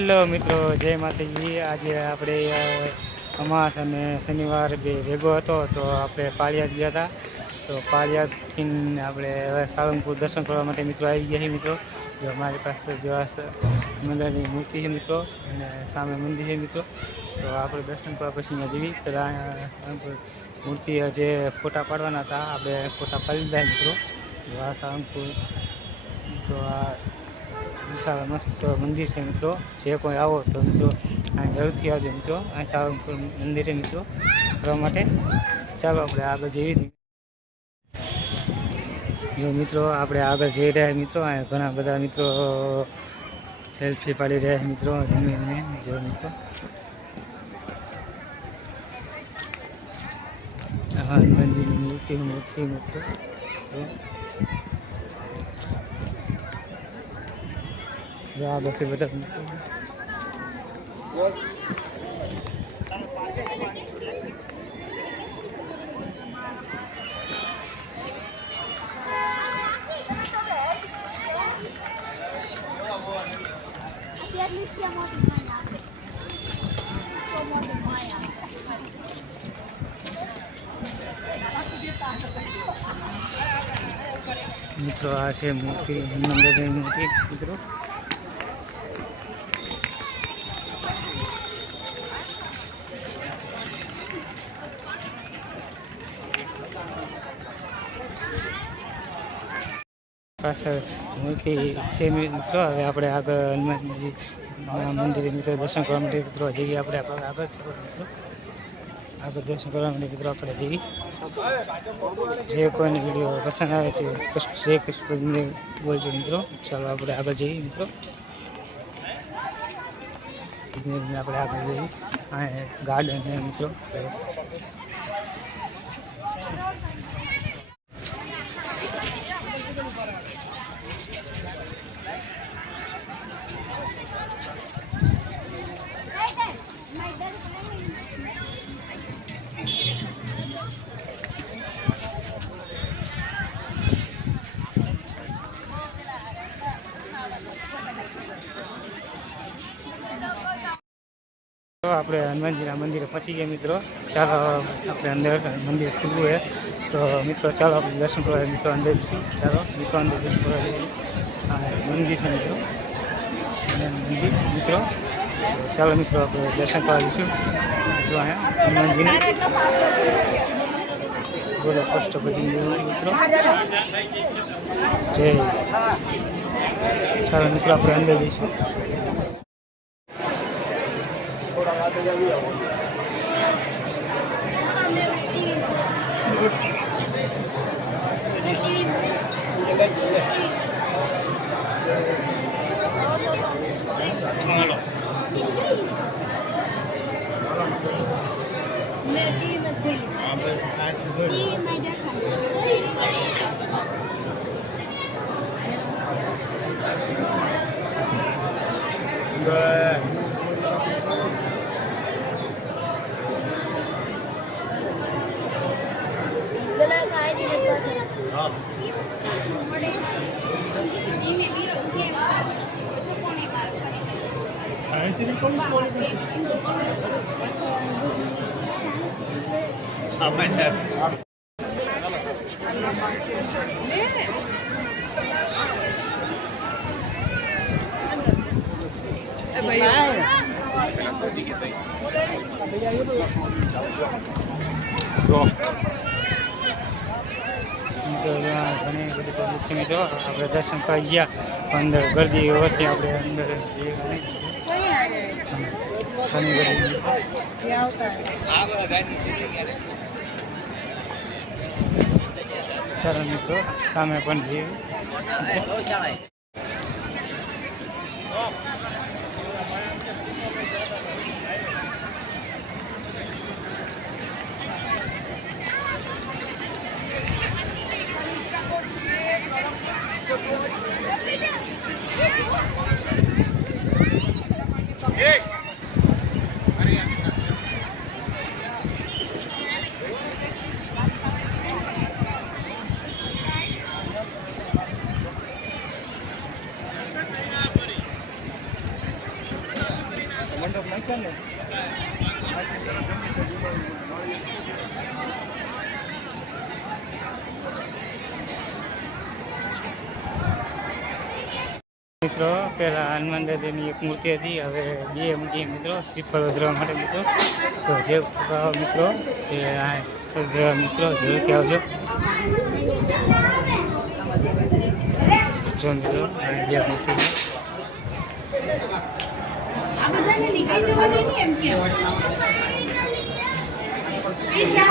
Hello મિત્રો, જય માતાજી। આજે આપણે અમાસ અને શનિવાર બે ભેગો હતો તો આપણે પાળિયાદ ગયા હતા। તો પાળિયાદથી આપણે હવે સાળંગપુર દર્શન કરવા માટે મિત્રો આવી ગયા છીએ। મિત્રો જો અમારી પાસે જો મંદિરની મૂર્તિ છે મિત્રો, અને સામે મંદિર છે મિત્રો। તો આપણે દર્શન કરવા પછી અહીંયા જઈએ પહેલાં મૂર્તિ જે ફોટા પાડવાના હતા આપણે ફોટા પાડી લીધા મિત્રો। જો આ સાળંગપુર તો આ વિશાળ મસ્ત મંદિર છે મિત્રો। જે કોઈ આવો તો મિત્રો આ જરૂરથી આવજો મિત્રો। આ સાળંગપુર મંદિર છે મિત્રો ફરવા માટે। ચાલો આપણે આગળ જઈએ। જો મિત્રો આપણે આગળ જઈ રહ્યા મિત્રો, આ ઘણા બધા મિત્રો સેલ્ફી પાડી રહ્યા મિત્રો ધીમે ધીમે। જો મિત્રો હનુમાનજીની મૂર્તિ મિત્રો આ બધી બધા મિત્રો આ છે મૂર્તિ, હનુમાનજીની મૂર્તિ મિત્રો। પાછળ મૂર્તિ છે મિત્રો। હવે આપણે આગળ હનુમાનજી મંદિરે મિત્રો દર્શન કરવા માટે મિત્રો જઈએ। આપણે આગળ મિત્રો આગળ દર્શન કરવા માટે મિત્રો આપણે જઈએ। જે કોઈને વિડીયો પસંદ આવે છે જય કૃષ્ણ બોલજો મિત્રો। ચાલો આપણે આગળ જઈએ મિત્રો। આપણે આગળ જઈએ, આ ગાર્ડન છે મિત્રો। આપણે હનુમાનજીના મંદિરે પહોંચી ગયા મિત્રો। ચાલો આપણે અંદર મંદિર ખુલ્લું છે તો મિત્રો ચાલો આપણે દર્શન કરવા મિત્રો અંદર જઈશું। ચાલો મિત્રો અંદર દર્શન કરવા જઈએ। મંદિર છે મિત્રો, મંદિર મિત્રો। ચાલો મિત્રો આપણે દર્શન કરવા જઈશું। જો અહીંયા હનુમાનજીને બોલો કષ્ટ પછી મિત્રો જય। ચાલો મિત્રો આપણે અંદર જઈશું। ઘણી બધી પબ્લિક છે મિત્રો। આપણે દર્શન કરી ગયા, અંદર ગરદી હોવાથી આપણે અંદર ઘણી બધી ચાલો મિત્રો સામે પણ જઈએ। મિત્રો પહેલાં હનુમાન દાદાની એક મૂર્તિ હતી, હવે બે મૂકી મિત્રો શ્રીફળ વધરવા માટે મિત્રો. તો જે મિત્રો તે મિત્રો જરૂરથી આવજો. જો મિત્રો બે મૂર્તિ પૈસા